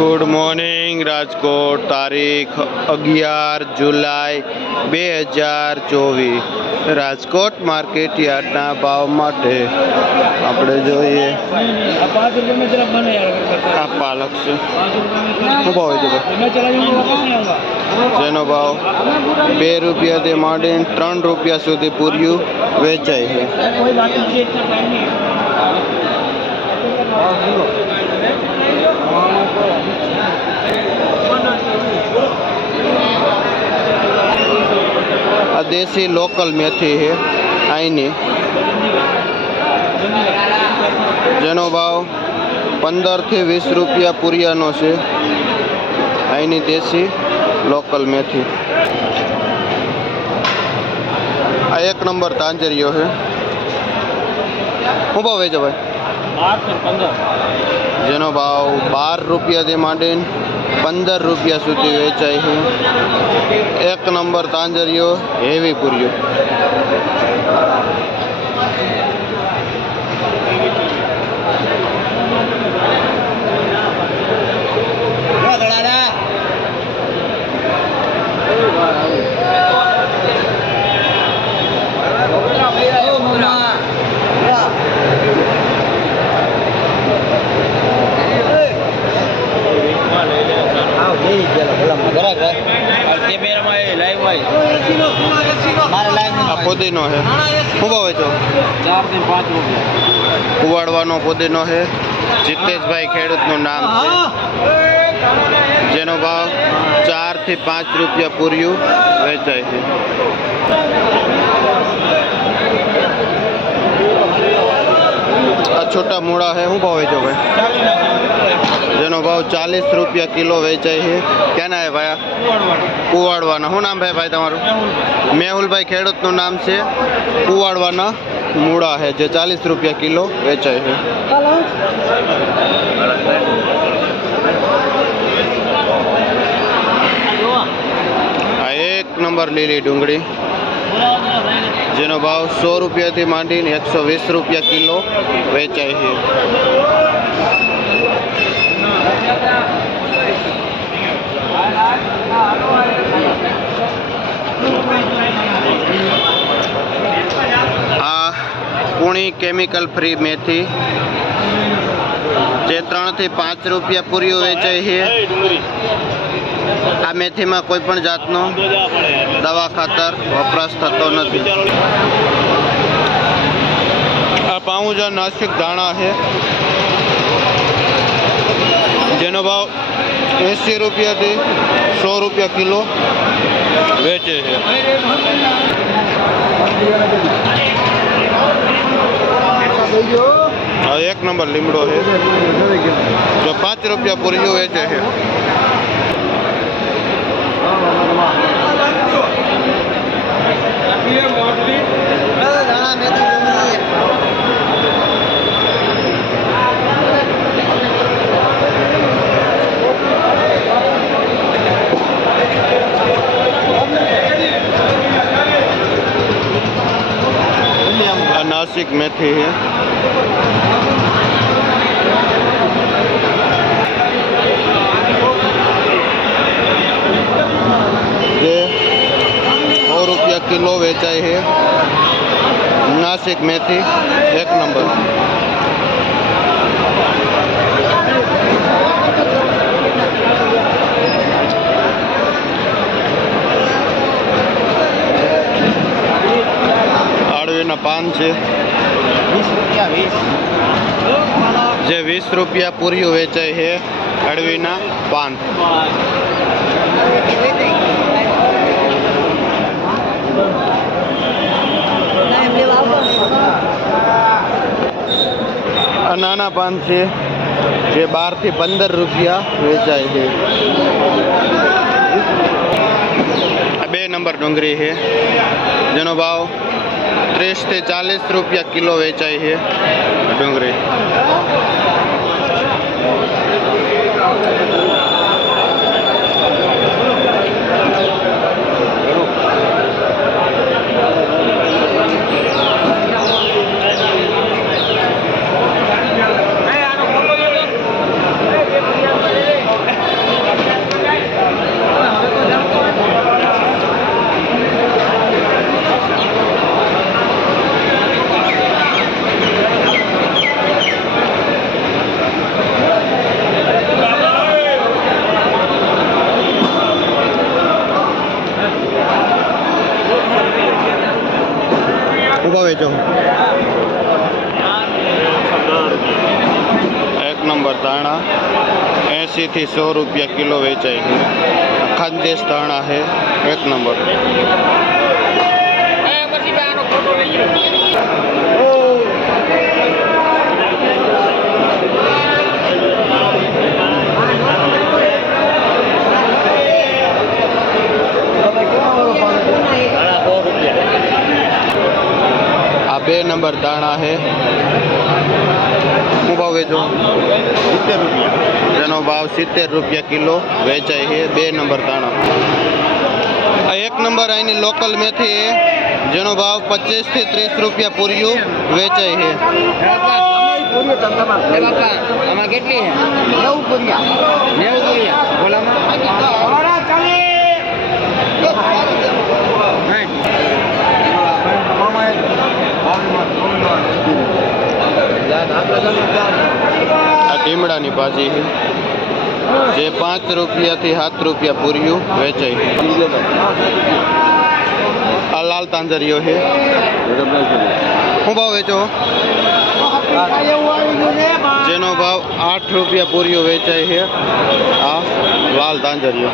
Good morning Rajkot, તારીખ 11 જુલાઈ 2024। Rajkot market યાર્ડના ભાવ માટે આપણે જોઈએ આ પાલક છે, શું ભાવ છે જેનો ભાવ 2 રૂપિયાથી માંડીને 3 રૂપિયા સુધી પૂર્યું વેચાય છે। આ દેશી લોકલ મેથી છે અહીંની, જેનો ભાવ 15 થી 20 રૂપિયા પૂરિયાનો છે। અહીંની દેશી લોકલ મેથી। આ 1 નંબર તાંજરીઓ છે, શું ભાવ વેચે ભાઈ? 12 જેનો ભાવ 12 રૂપિયાથી માંડીને 15 રૂપિયા સુધી વેચાય છે। 1 નંબર તાંજરીઓ હેવી પૂર્યો। આ પુદીનો છે, શું ભાવ વેચો? 4 થી 5 રૂપિયા કુવાડવાનો પુદીનો છે। જીતેશભાઈ ખેડૂતનું નામ છે, જેનો ભાવ 4 થી 5 રૂપિયા પૂર્યું વેચાય છે। આ છોટા મૂળા છે, શું ભાવ વેચો ભાઈ? જેનો ભાવ 40 રૂપિયા કિલો વેચાય છે। ક્યાંના હે ભાઈ? કુવાડવાના। શું નામ ભાઈ ભાઈ તમારું? મેહુલભાઈ ખેડૂતનું નામ છે। કુવાડવાના મૂળા છે, જે 40 રૂપિયા કિલો વેચાય છે। આ 1 નંબર લીલી ડુંગળી, જેનો ભાવ 100 રૂપિયાથી માંડીને 120 રૂપિયા કિલો વેચાય છે। આ કુણી કેમિકલ ફ્રી મેથી, જે 3 થી 5 રૂપિયા પૂર્યું વેચાય છે। આ મેથીમાં કોઈ પણ જાતનો દવા ખાતર વપરાશ થતો નથી। આ પાઉંજા નાસિક ધાણા છે, જેનો ભાવ 80 રૂપિયાથી 100 રૂપિયા કિલો વેચે છે। આ 1 નંબર લીમડો છે, જો 5 રૂપિયા પૂર્યું વેચે છે। આ નાસિક મેથી है, જે 100 રૂપિયા કિલો વેચાય है। नासिक मेथी 1 नंबर। आड़वीना पान છે, જે 20 રૂપિયા પૂર્યું વેચાય છે। અડવીના પાન। આ નાના પાન છે, જે 12 થી 15 રૂપિયા વેચાય છે। આ 2 નંબર ડુંગળી છે, જેનો ભાવ 30 થી 40 રૂપિયા કિલો વેચાય છે। ડુંગળી વેચો? 1 નંબર ધાણા 80 થી 100 રૂપિયા કિલો વેચાય છે. ખાનદેશ ધાણા છે 1 નંબર. આ 2 નંબર દાણા છે. શું ભાવ વેચો? 70 રૂપિયા. જેનો ભાવ 70 રૂપિયા કિલો વેચાય છે. 2 નંબર દાણા. આ 1 નંબર અહીંની લોકલ મેથી છે, જેનો ભાવ 25 થી 30 રૂપિયા પૂર્યું વેચાય છે. આમાં કેટલી છે? 90 પૂરિયા. આ ટીમડાની ભાજી છે, જે 5 રૂપિયાથી 7 રૂપિયા પૂર્યું વેચાય. આ લાલ તાંજરીઓ છે. શું ભાવ વેચો? જેનો ભાવ 8 રૂપિયા પૂર્યો વેચાય છે. આ લાલ તાંજરીઓ.